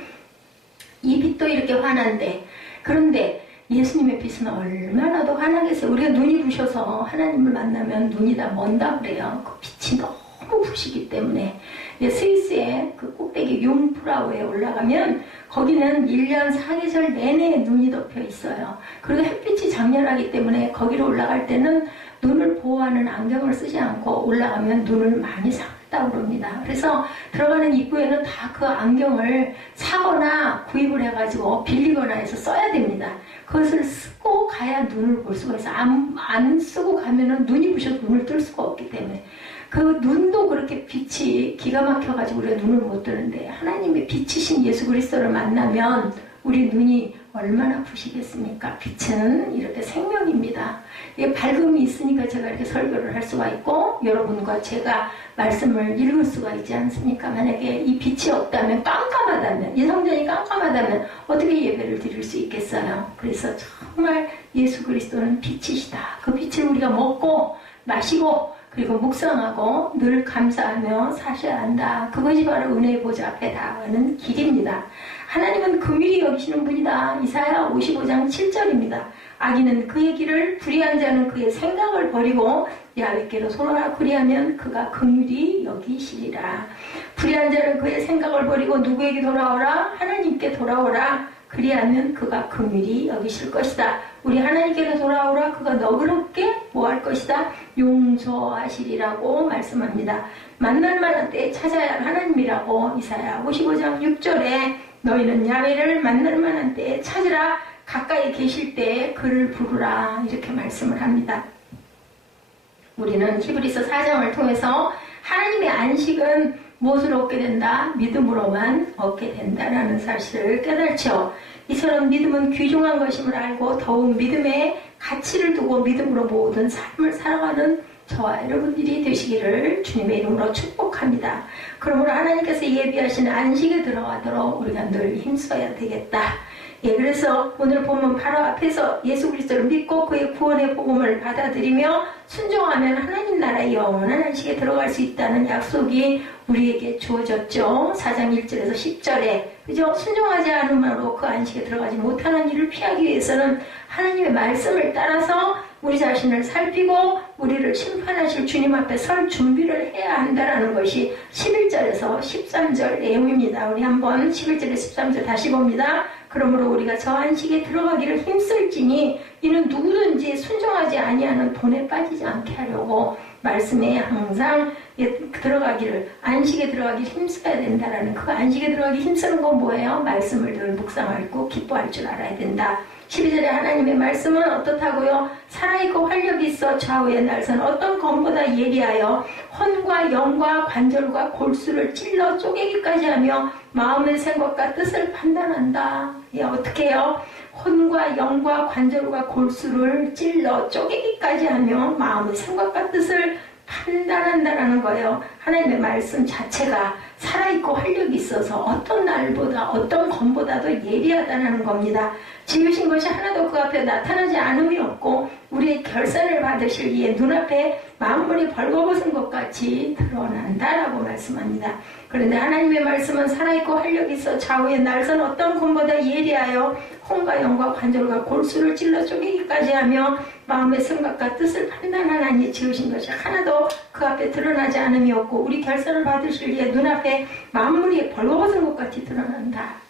이 빛도 이렇게 환한데, 그런데 예수님의 빛은 얼마나 더 환하겠어요. 우리가 눈이 부셔서 하나님을 만나면 눈이 다 먼다 그래요. 그 빛이 너무 부시기 때문에. 스위스의 그 꼭대기 융프라우에 올라가면 거기는 1년 4계절 내내 눈이 덮여 있어요. 그리고 햇빛이 장렬하기 때문에 거기로 올라갈 때는 눈을 보호하는 안경을 쓰지 않고 올라가면 눈을 많이 상했다고 그럽니다. 그래서 들어가는 입구에는 다 그 안경을 사거나 구입을 해가지고 빌리거나 해서 써야 됩니다. 그것을 쓰고 가야 눈을 볼 수가 있어요. 안 쓰고 가면은 눈이 부셔서 눈을 뜰 수가 없기 때문에. 그 눈도 그렇게 빛이 기가 막혀가지고 우리가 눈을 못 뜨는데, 하나님의 빛이신 예수 그리스도를 만나면 우리 눈이 얼마나 부시겠습니까? 빛은 이렇게 생명입니다. 이게 밝음이 있으니까 제가 이렇게 설교를 할 수가 있고 여러분과 제가 말씀을 읽을 수가 있지 않습니까? 만약에 이 빛이 없다면, 깜깜하다면, 이 성전이 깜깜하다면 어떻게 예배를 드릴 수 있겠어요? 그래서 정말 예수 그리스도는 빛이시다. 그 빛을 우리가 먹고 마시고 그리고 묵상하고 늘 감사하며 사셔야 한다. 그것이 바로 은혜의 보좌 앞에 나아가는 길입니다. 하나님은 긍휼히 여기시는 분이다. 이사야 55장 7절입니다. 악인은 그의 길을, 불의한 자는 그의 생각을 버리고 야훼께로 돌아오라. 그리하면 그가 긍휼히 여기시리라. 불의한 자는 그의 생각을 버리고 누구에게 돌아오라? 하나님께 돌아오라. 그리하면 그가 긍휼히 여기실 것이다. 우리 하나님께로 돌아오라. 그가 너그럽게 뭐 할 것이다? 용서하시리라고 말씀합니다. 만날 만한 때에 찾아야 할 하나님이라고 이사야 55장 6절에 너희는 야훼를 만날 만한 때에 찾으라. 가까이 계실 때에 그를 부르라. 이렇게 말씀을 합니다. 우리는 히브리서 4장을 통해서 하나님의 안식은 무엇으로 얻게 된다? 믿음으로만 얻게 된다라는 사실을 깨달죠. 이처럼 믿음은 귀중한 것임을 알고 더욱 믿음의 가치를 두고 믿음으로 모든 삶을 살아가는 저와 여러분들이 되시기를 주님의 이름으로 축복합니다. 그러므로 하나님께서 예비하신 안식에 들어가도록 우리가 늘 힘써야 되겠다. 그래서 오늘 본문 바로 앞에서 예수 그리스도를 믿고 그의 구원의 복음을 받아들이며 순종하면 하나님 나라의 영원한 안식에 들어갈 수 있다는 약속이 우리에게 주어졌죠. 4장 1절에서 10절에. 그죠? 순종하지 않음으로 그 안식에 들어가지 못하는 일을 피하기 위해서는 하나님의 말씀을 따라서 우리 자신을 살피고 우리를 심판하실 주님 앞에 설 준비를 해야 한다라는 것이 11절에서 13절 내용입니다. 우리 한번 11절에 13절 다시 봅니다. 그러므로 우리가 저 안식에 들어가기를 힘쓸지니 이는 누구든지 순종하지 아니하는 본에 빠지지 않게 하려고 말씀에 항상 들어가기를, 안식에 들어가기 힘써야 된다라는, 그 안식에 들어가기 힘쓰는 건 뭐예요? 말씀을 늘 묵상하고 기뻐할 줄 알아야 된다. 12절에 하나님의 말씀은 어떻다고요? 살아있고 활력이 있어 좌우의 날선 어떤 검보다 예리하여 혼과 영과 관절과 골수를 찔러 쪼개기까지 하며 마음의 생각과 뜻을 판단한다. 어떻게 해요? 혼과 영과 관절과 골수를 찔러 쪼개기까지 하며 마음의 생각과 뜻을 판단한다라는 거예요. 하나님의 말씀 자체가 살아있고 활력이 있어서 어떤 날보다 어떤 검보다도 예리하다는 겁니다. 지으신 것이 하나도 그 앞에 나타나지 않음이 없고 우리의 결산을 받으실 이에 눈앞에 만물이 벌거벗은 것 같이 드러난다라고 말씀합니다. 그런데 하나님의 말씀은 살아있고 활력이 있어 좌우의 날선 어떤 검보다 예리하여 혼과 영과 관절과 골수를 찔러 쪼개기까지 하며 마음의 생각과 뜻을 판단하나니 지으신 것이 하나도 그 앞에 드러나지 않음이 없고 우리 결산을 받으실 이에 눈앞에 만물이 벌거벗은 것 같이 드러난다.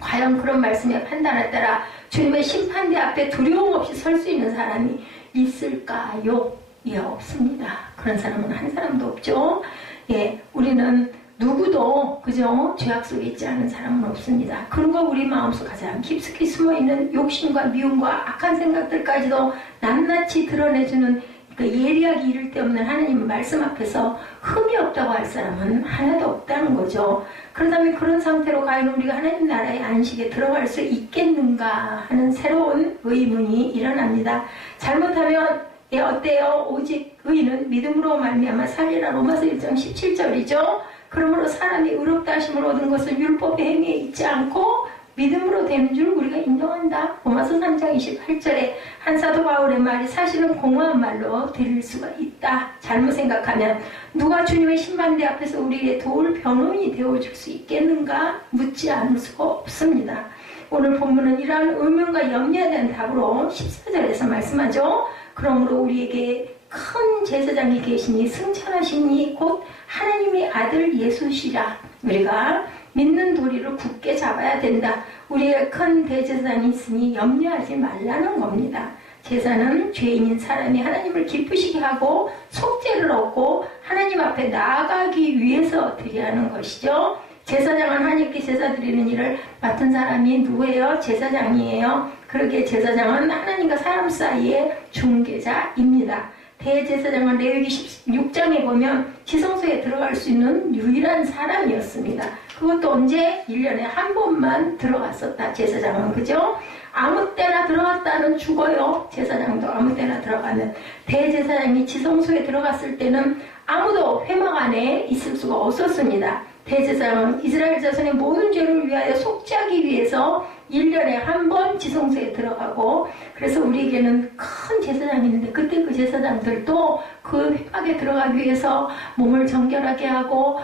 과연 그런 말씀의 판단에 따라 주님의 심판대 앞에 두려움 없이 설 수 있는 사람이 있을까요? 예, 없습니다. 그런 사람은 한 사람도 없죠. 예, 우리는 누구도 그저 죄악 속에 있지 않은 사람은 없습니다. 그리고 우리 마음속 가장 깊숙이 숨어있는 욕심과 미움과 악한 생각들까지도 낱낱이 드러내주는 그 예리하기 이를 데 없는 하나님의 말씀 앞에서 흠이 없다고 할 사람은 하나도 없다는 거죠. 그렇다면 그런 상태로 과연 우리가 하나님 나라의 안식에 들어갈 수 있겠는가 하는 새로운 의문이 일어납니다. 잘못하면 어때요? 오직 의인은 믿음으로 말미암아 살리라. 로마서 1장 17절이죠. 그러므로 사람이 의롭다 하심을 얻은 것은 율법의 행위에 있지 않고 믿음으로 되는 줄 우리가 인정한다. 로마서 3장 28절에 한 사도 바울의 말이 사실은 공허한 말로 들릴 수가 있다. 잘못 생각하면 누가 주님의 심판대 앞에서 우리의 도울 변호인이 되어줄 수 있겠는가? 묻지 않을 수가 없습니다. 오늘 본문은 이러한 의문과 염려에 대한 답으로 14절에서 말씀하죠. 그러므로 우리에게 큰 제사장이 계시니 승천하시니 곧 하나님의 아들 예수시라. 우리가 믿는 도리를 굳게 잡아야 된다. 우리의 큰 대제사장이 있으니 염려하지 말라는 겁니다. 제사는 죄인인 사람이 하나님을 기쁘시게 하고 속죄를 얻고 하나님 앞에 나아가기 위해서 드려야 하는 것이죠. 제사장은 하나님께 제사 드리는 일을 맡은 사람이 누구예요? 제사장이에요. 그러기에 제사장은 하나님과 사람 사이의 중개자입니다. 대제사장은 레위기 16장에 보면 지성소에 들어갈 수 있는 유일한 사람이었습니다. 그것도 언제? 1년에 한 번만 들어갔었다. 제사장은. 그죠? 아무 때나 들어갔다는 죽어요. 제사장도 아무 때나 들어가는. 대제사장이 지성소에 들어갔을 때는 아무도 회막 안에 있을 수가 없었습니다. 대제사장은 이스라엘 자손의 모든 죄를 위하여 속죄하기 위해서 1년에 한 번 지성소에 들어가고, 그래서 우리에게는 큰 제사장이 있는데 그때 그 제사장들도 그 회막에 들어가기 위해서 몸을 정결하게 하고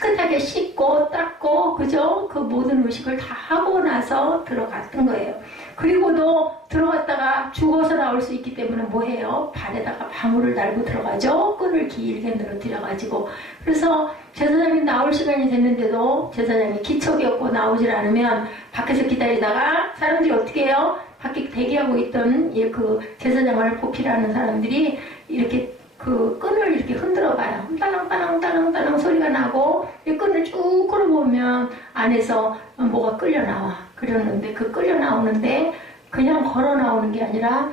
깨끗하게 씻고 닦고, 그죠? 그 모든 의식을 다 하고 나서 들어갔던 거예요. 그리고도 들어갔다가 죽어서 나올 수 있기 때문에 뭐해요? 발에다가 방울을 달고 들어가죠. 끈을 길게 늘어뜨려가지고. 그래서 제사장이 나올 시간이 됐는데도 제사장이 기척이 없고 나오질 않으면 밖에서 기다리다가 사람들이 어떻게 해요? 밖에 대기하고 있던 그 제사장을 보필하는 사람들이 이렇게 그 끈을 이렇게 흔들어 봐요. 따랑따랑따랑따랑 소리가 나고 이 끈을 쭉 끌어보면 안에서 뭐가 끌려 나와. 그러는데 그 끌려 나오는데 그냥 걸어 나오는 게 아니라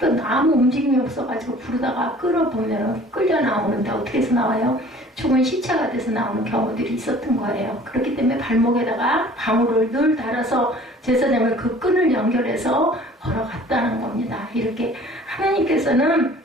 또 아무 움직임이 없어가지고 부르다가 끌어보면 끌려 나오는데 어떻게 해서 나와요? 죽은 시체가 돼서 나오는 경우들이 있었던 거예요. 그렇기 때문에 발목에다가 방울을 늘 달아서 제사장을 그 끈을 연결해서 걸어갔다는 겁니다. 이렇게 하나님께서는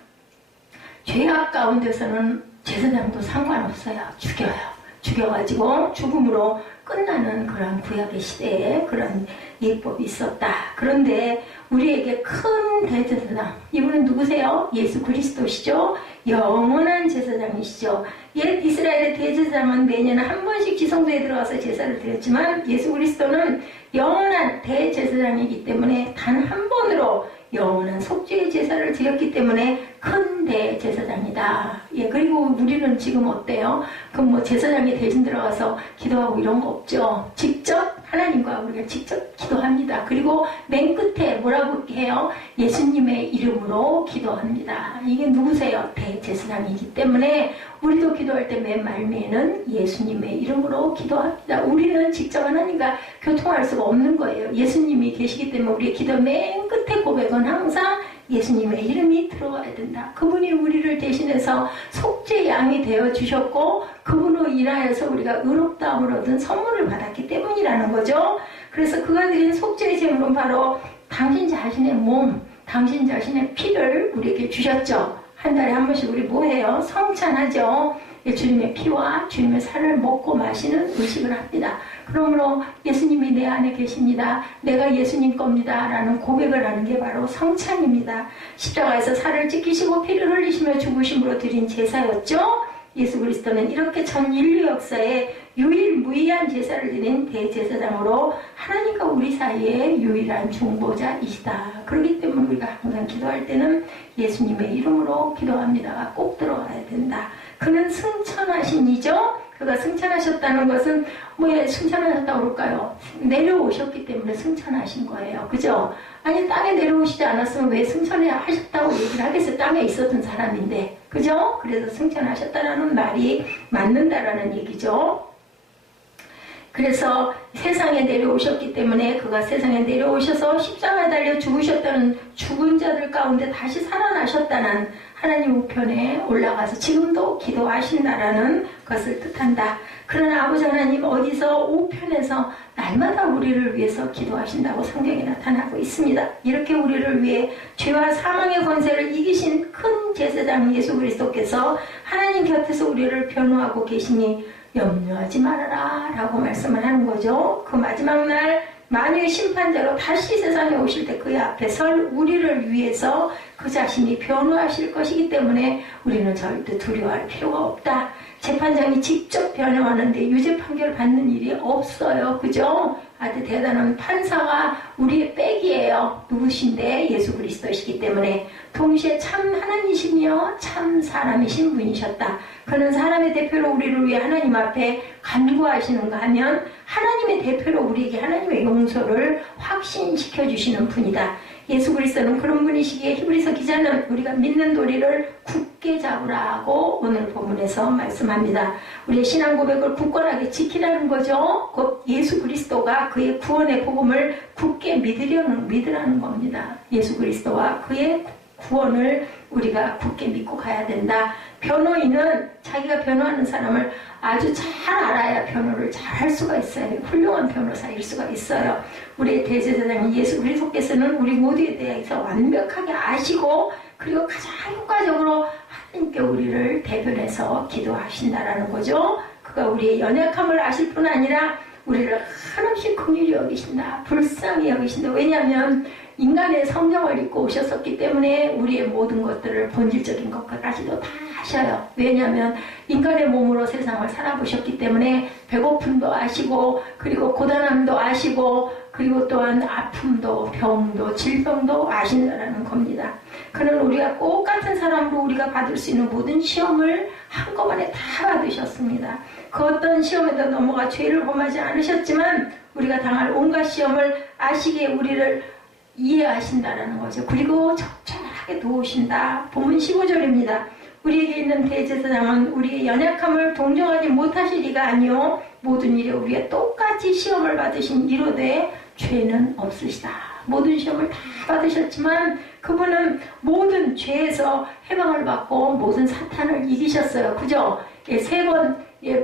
죄악 가운데서는 제사장도 상관없어요. 죽여요. 죽여가지고 죽음으로 끝나는 그런 구약의 시대에 그런 예법이 있었다. 그런데 우리에게 큰 대제사장, 이분은 누구세요? 예수 그리스도시죠. 영원한 제사장이시죠. 옛 이스라엘의 대제사장은 매년 한 번씩 지성소에 들어가서 제사를 드렸지만 예수 그리스도는 영원한 대제사장이기 때문에 단 한 번으로 영원한 속죄의 제사를 드렸기 때문에 큰 대제사장이다. 예, 그리고 우리는 지금 어때요? 그럼 뭐 제사장이 대신 들어가서 기도하고 이런 거 없죠. 직접 하나님과 우리가 직접 기도합니다. 그리고 맨 끝에 뭐라고 해요? 예수님의 이름으로 기도합니다. 이게 누구세요? 대제사장이기 때문에 우리도 기도할 때 맨 말미에는 예수님의 이름으로 기도합니다. 우리는 직접 하나님과 교통할 수가 없는 거예요. 예수님이 계시기 때문에 우리의 기도 맨 끝에 고백은 항상 예수님의 이름이 들어가야 된다. 그분이 우리를 대신해서 속죄 양이 되어 주셨고 그분으로 인하여서 우리가 의롭다함을 얻은 선물을 받았기 때문이라는 거죠. 그래서 그가 드린 속죄의 제물은 바로 당신 자신의 몸, 당신 자신의 피를 우리에게 주셨죠. 한 달에 한 번씩 우리 뭐 해요? 성찬하죠. 주님의 피와 주님의 살을 먹고 마시는 의식을 합니다. 그러므로 예수님이 내 안에 계십니다. 내가 예수님 겁니다. 라는 고백을 하는 게 바로 성찬입니다. 십자가에서 살을 찢기시고 피를 흘리시며 죽으심으로 드린 제사였죠. 예수 그리스도는 이렇게 전 인류 역사에 유일무이한 제사를 드린 대제사장으로 하나님과 우리 사이에 유일한 중보자이시다. 그렇기 때문에 우리가 항상 기도할 때는 예수님의 이름으로 기도합니다가 꼭 들어가야 된다. 그는 승천하신 이죠. 그가 승천하셨다는 것은 왜 승천하셨다고 그럴까요? 내려오셨기 때문에 승천하신 거예요. 그죠? 아니 땅에 내려오시지 않았으면 왜 승천하셨다고 얘기를 하겠어요? 땅에 있었던 사람인데. 그죠? 그래서 승천하셨다라는 말이 맞는다라는 얘기죠. 그래서 세상에 내려오셨기 때문에 그가 세상에 내려오셔서 십자가에 달려 죽으셨다는 죽은 자들 가운데 다시 살아나셨다는 하나님 우편에 올라가서 지금도 기도하신다라는 것을 뜻한다. 그러나 아버지 하나님 어디서 우편에서 날마다 우리를 위해서 기도하신다고 성경에 나타나고 있습니다. 이렇게 우리를 위해 죄와 사망의 권세를 이기신 큰 제사장 예수 그리스도께서 하나님 곁에서 우리를 변호하고 계시니 염려하지 말아라 라고 말씀을 하는 거죠. 그 마지막 날 만유의 심판자로 다시 세상에 오실 때 그의 앞에 설 우리를 위해서 그 자신이 변호하실 것이기 때문에 우리는 절대 두려워할 필요가 없다. 재판장이 직접 변호하는데 유죄 판결 받는 일이 없어요. 그죠? 아주 대단한 판사가 우리의 백이에요. 누구신데? 예수 그리스도시기 때문에 동시에 참 하나님이시며 참 사람이신 분이셨다. 그는 사람의 대표로 우리를 위해 하나님 앞에 간구하시는가 하면 하나님의 대표로 우리에게 하나님의 용서를 확신시켜 주시는 분이다. 예수 그리스도는 그런 분이시기에 히브리서 기자는 우리가 믿는 도리를 굳게 잡으라고 오늘 본문에서 말씀합니다. 우리의 신앙 고백을 굳건하게 지키라는 거죠. 곧 예수 그리스도가 그의 구원의 복음을 굳게 믿으라는 겁니다. 예수 그리스도와 그의 구원을 우리가 굳게 믿고 가야 된다. 변호인은 자기가 변호하는 사람을 아주 잘 알아야 변호를 잘 할 수가 있어요. 훌륭한 변호사일 수가 있어요. 우리의 대제사장 예수 그리스도께서는 우리 모두에 대해서 완벽하게 아시고 그리고 가장 효과적으로 하나님께 우리를 대변해서 기도하신다라는 거죠. 그가 우리의 연약함을 아실 뿐 아니라 우리를 한없이 긍휼히 여기신다. 불쌍히 여기신다. 왜냐하면 인간의 성령을 입고 오셨었기 때문에 우리의 모든 것들을 본질적인 것까지도 다 아셔요. 왜냐하면 인간의 몸으로 세상을 살아보셨기 때문에 배고픔도 아시고 그리고 고단함도 아시고 그리고 또한 아픔도 병도 질병도 아신다라는 겁니다. 그는 우리가 똑같은 사람으로 우리가 받을 수 있는 모든 시험을 한꺼번에 다 받으셨습니다. 그 어떤 시험에도 넘어가 죄를 범하지 않으셨지만 우리가 당할 온갖 시험을 아시기에 우리를 이해하신다라는 거죠. 그리고 적절하게 도우신다. 본문 15절입니다. 우리에게 있는 대제사장은 우리의 연약함을 동정하지 못하실 이가 아니요 모든 일에 우리가 똑같이 시험을 받으신 이로되 죄는 없으시다. 모든 시험을 다 받으셨지만 그분은 모든 죄에서 해방을 받고 모든 사탄을 이기셨어요. 그죠? 세 번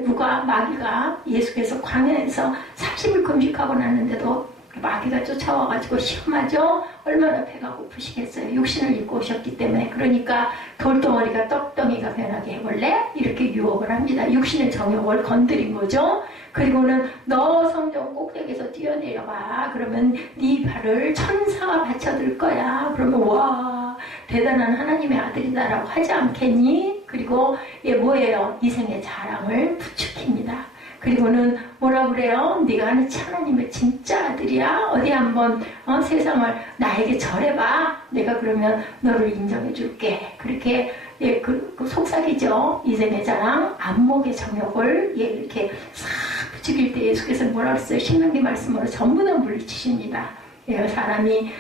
누가 마귀가 예수께서 광야에서 40일 금식하고 났는데도 마귀가 쫓아와가지고 시험하죠. 얼마나 배가 고프시겠어요. 육신을 입고 오셨기 때문에. 그러니까 돌덩어리가 떡덩이가 변하게 해볼래? 이렇게 유혹을 합니다. 육신의 정욕을 건드린 거죠. 그리고는 너 성전 꼭대기에서 뛰어내려봐. 그러면 네 발을 천사가 받쳐들 거야. 그러면 와 대단한 하나님의 아들이다라고 하지 않겠니? 그리고 뭐예요? 이 생의 자랑을 부추깁니다. 그리고는 뭐라 그래요? 네가 하는 하나님의 진짜 아들이야? 어디 한번 세상을 나에게 절해봐. 내가 그러면 너를 인정해 줄게. 그렇게 그 속삭이죠. 이생의 자랑, 안목의 정욕을 이렇게 싹 부추길 때 예수께서 뭐라 그랬어요? 신명기 말씀으로 전부 다 물리치십니다. 사람이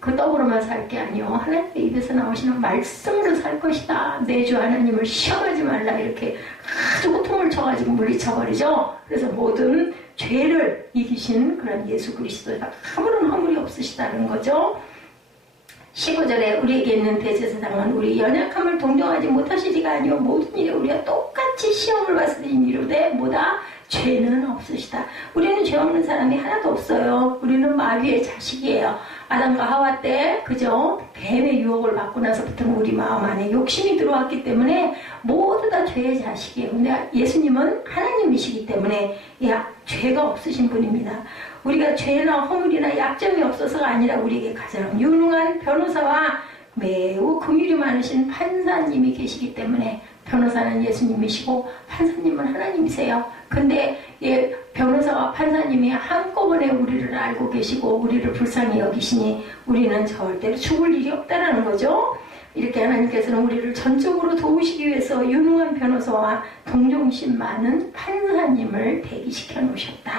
그 떡으로만 살 게 아니요 하나님의 입에서 나오시는 말씀으로 살 것이다. 내 주 하나님을 시험하지 말라. 이렇게 아주 고통을 쳐가지고 물리쳐버리죠. 그래서 모든 죄를 이기신 그런 예수 그리스도에다 아무런 허물이 없으시다는 거죠. 15절에 우리에게 있는 대제사장은 우리 연약함을 동정하지 못하시리가 아니요 모든 일에 우리가 똑같이 시험을 받으니 이르되 뭐다? 죄는 없으시다. 우리는 죄 없는 사람이 하나도 없어요. 우리는 마귀의 자식이에요. 아담과 하와 때 그죠? 뱀의 유혹을 받고 나서부터는 우리 마음 안에 욕심이 들어왔기 때문에 모두 다 죄의 자식이에요. 근데 예수님은 하나님이시기 때문에 죄가 없으신 분입니다. 우리가 죄나 허물이나 약점이 없어서가 아니라 우리에게 가장 유능한 변호사와 매우 긍휼이 많으신 판사님이 계시기 때문에 변호사는 예수님이시고 판사님은 하나님이세요. 근데 변호사와 판사님이 한꺼번에 우리를 알고 계시고 우리를 불쌍히 여기시니 우리는 절대로 죽을 일이 없다는 거죠. 이렇게 하나님께서는 우리를 전적으로 도우시기 위해서 유능한 변호사와 동정심 많은 판사님을 대기시켜 놓으셨다.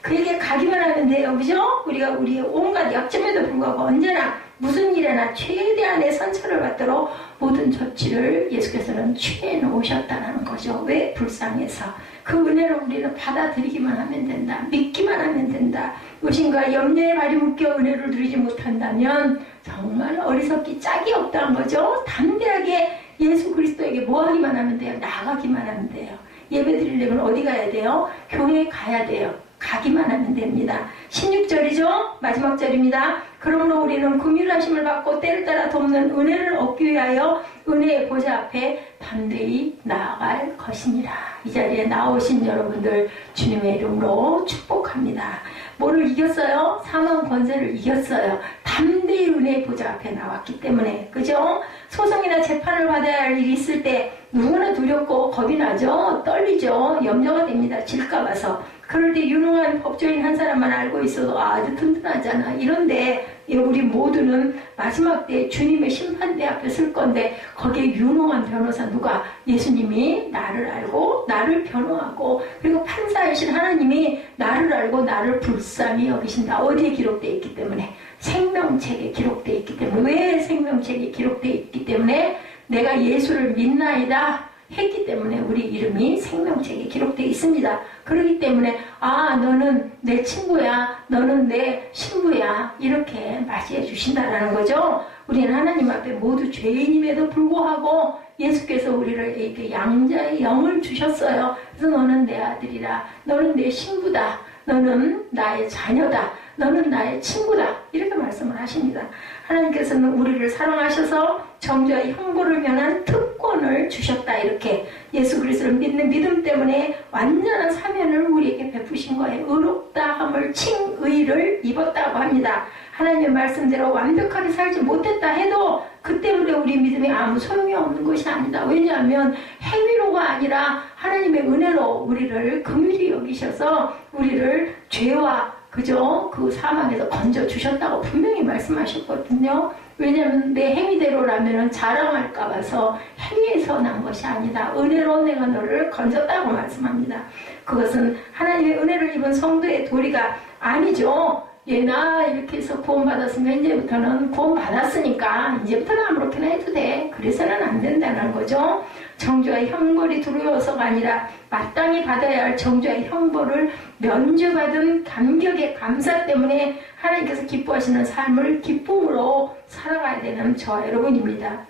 그에게 가기만 하면 돼요. 그죠? 우리가 우리의 온갖 약점에도 불구하고 언제나 무슨 일에나 최대한의 선처를 받도록 모든 조치를 예수께서는 취해 놓으셨다는 거죠. 왜? 불쌍해서. 그 은혜를 우리는 받아들이기만 하면 된다. 믿기만 하면 된다. 의심과 염려에 발이 묶여 은혜를 누리지 못한다면 정말 어리석기 짝이 없다는 거죠. 담대하게 예수 그리스도에게 뭐 하기만 하면 돼요? 나가기만 하면 돼요. 예배 드리려면 어디 가야 돼요? 교회에 가야 돼요. 가기만 하면 됩니다. 16절이죠? 마지막 절입니다. 그러므로 우리는 긍휼하심을 받고 때를 따라 돕는 은혜를 얻기 위하여 은혜의 보좌 앞에 담대히 나아갈 것이니라. 이 자리에 나오신 여러분들 주님의 이름으로 축복합니다. 뭐를 이겼어요? 사망 권세를 이겼어요. 담대히 은혜의 보좌 앞에 나왔기 때문에. 그죠? 소송이나 재판을 받아야 할 일이 있을 때 누구나 두렵고 겁이 나죠? 떨리죠? 염려가 됩니다. 질까 봐서. 그럴 때 유능한 법조인 한 사람만 알고 있어도 아주 든든하잖아. 이런데 우리 모두는 마지막 때 주님의 심판대 앞에 설 건데 거기에 유능한 변호사 누가? 예수님이 나를 알고 나를 변호하고 그리고 판사이신 하나님이 나를 알고 나를 불쌍히 여기신다. 어디에 기록되어 있기 때문에? 생명책에 기록되어 있기 때문에. 왜 생명책에 기록되어 있기 때문에? 내가 예수를 믿나이다 했기 때문에 우리 이름이 생명책에 기록되어 있습니다. 그렇기 때문에 너는 내 친구야, 너는 내 신부야 이렇게 맞이해 주신다라는 거죠. 우리는 하나님 앞에 모두 죄인임에도 불구하고 예수께서 우리를 이렇게 양자의 영을 주셨어요. 그래서 너는 내 아들이라, 너는 내 신부다, 너는 나의 자녀다, 너는 나의 친구다 이렇게 말씀을 하십니다. 하나님께서는 우리를 사랑하셔서 정죄와 형벌을 면한 특권을 주셨다. 이렇게 예수 그리스도를 믿는 믿음 때문에 완전한 사면을 우리에게 베푸신 거예요. 의롭다함을 칭의를 입었다고 합니다. 하나님의 말씀대로 완벽하게 살지 못했다 해도 그 때문에 우리 믿음이 아무 소용이 없는 것이 아니다. 왜냐하면 행위로가 아니라 하나님의 은혜로 우리를 긍휼히 여기셔서 우리를 죄와 그죠? 그 사망에서 건져주셨다고 분명히 말씀하셨거든요. 왜냐하면 내 행위대로라면 자랑할까 봐서 행위에서 난 것이 아니다. 은혜로 내가 너를 건졌다고 말씀합니다. 그것은 하나님의 은혜를 입은 성도의 도리가 아니죠. 나 이렇게 해서 구원받았으면 이제부터는 구원받았으니까 이제부터는 아무렇게나 해도 돼. 그래서는 안 된다는 거죠. 정죄와 형벌이 두려워서가 아니라 마땅히 받아야 할 정죄와 형벌을 면죄받은 감격의 감사 때문에 하나님께서 기뻐하시는 삶을 기쁨으로 살아가야 되는 저와 여러분입니다.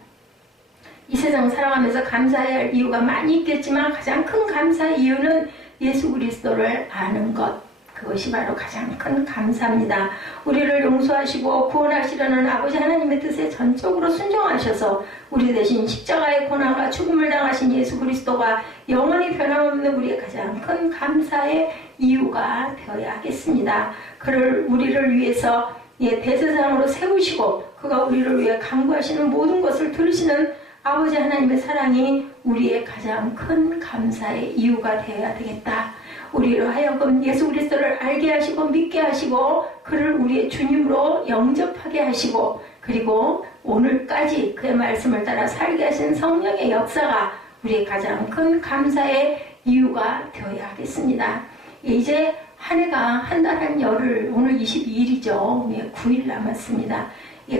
이 세상 살아가면서 감사해야 할 이유가 많이 있겠지만 가장 큰 감사의 이유는 예수 그리스도를 아는 것. 그것이 바로 가장 큰 감사입니다. 우리를 용서하시고 구원하시려는 아버지 하나님의 뜻에 전적으로 순종하셔서 우리 대신 십자가의 고난과 죽음을 당하신 예수 그리스도가 영원히 변함없는 우리의 가장 큰 감사의 이유가 되어야 하겠습니다. 그를 우리를 위해서 대제사장으로 세우시고 그가 우리를 위해 간구하시는 모든 것을 들으시는 아버지 하나님의 사랑이 우리의 가장 큰 감사의 이유가 되어야 되겠다. 우리로 하여금 예수 그리스도를 알게 하시고 믿게 하시고 그를 우리의 주님으로 영접하게 하시고 그리고 오늘까지 그의 말씀을 따라 살게 하신 성령의 역사가 우리의 가장 큰 감사의 이유가 되어야 하겠습니다. 이제 한 해가 한 달 한 열흘, 오늘 22일이죠. 9일 남았습니다.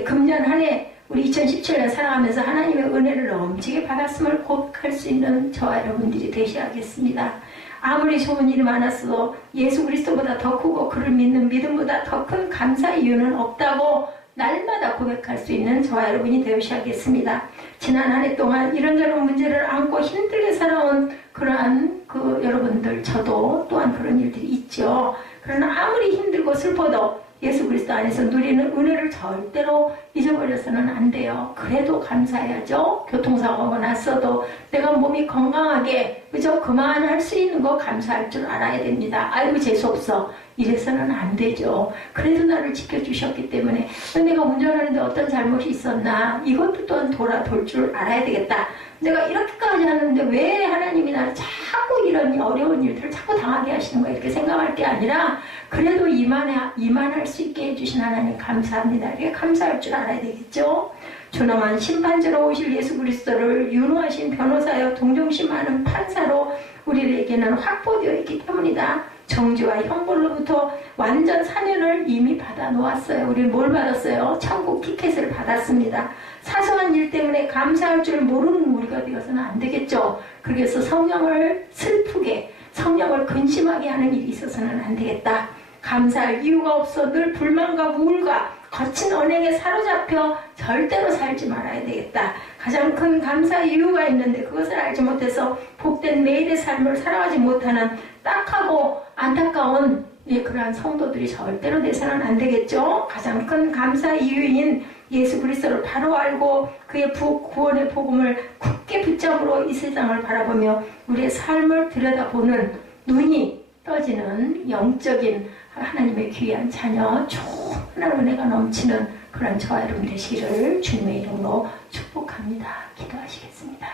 금년 한 해 우리 2017년 살아가면서 하나님의 은혜를 넘치게 받았음을 고백할 수 있는 저와 여러분들이 되셔야겠습니다. 아무리 좋은 일이 많았어도 예수 그리스도보다 더 크고 그를 믿는 믿음보다 더 큰 감사의 이유는 없다고 날마다 고백할 수 있는 저와 여러분이 되셔야겠습니다. 지난 한 해 동안 이런저런 문제를 안고 힘들게 살아온 그러한 여러분들, 저도 또한 그런 일들이 있죠. 그러나 아무리 힘들고 슬퍼도 예수 그리스도 안에서 누리는 은혜를 절대로 잊어버려서는 안 돼요. 그래도 감사해야죠. 교통사고가 났어도 내가 몸이 건강하게 그저 그만할 수 있는 거 감사할 줄 알아야 됩니다. 아이고 재수없어. 이래서는 안 되죠. 그래도 나를 지켜주셨기 때문에 내가 운전하는데 어떤 잘못이 있었나 이것도 또한 돌아볼 줄 알아야 되겠다. 내가 이렇게까지 하는데 왜 하나님이 나를 자꾸 이런 어려운 일들을 자꾸 당하게 하시는 거야 이렇게 생각할 게 아니라 그래도 이만할 수 있게 해주신 하나님 감사합니다. 이렇게 감사할 줄 알아야 되겠죠. 존엄한 심판자로 오실 예수 그리스도를 유능하신 변호사여 동정심하는 판사로 우리에게는 확보되어 있기 때문이다. 정죄와 형벌로부터 완전 사면을 이미 받아 놓았어요. 우리는 뭘 받았어요? 천국 티켓을 받았습니다. 사소한 일 때문에 감사할 줄 모르는 우리가 되어서는 안 되겠죠. 그래서 성령을 슬프게, 성령을 근심하게 하는 일이 있어서는 안 되겠다. 감사할 이유가 없어 늘 불만과 우울과 거친 언행에 사로잡혀 절대로 살지 말아야 되겠다. 가장 큰 감사의 이유가 있는데 그것을 알지 못해서 복된 매일의 삶을 살아가지 못하는 딱하고 안타까운 그러한 성도들이 절대로 돼서는 안 되겠죠. 가장 큰 감사의 이유인 예수 그리스도를 바로 알고 그의 구원의 복음을 굳게 붙잡으로 이 세상을 바라보며 우리의 삶을 들여다보는 눈이 떠지는 영적인 하나님의 귀한 자녀, 충만한 은혜가 넘치는 그런 저와 여러분 되시기를 주님의 이름으로 축복합니다. 기도하시겠습니다.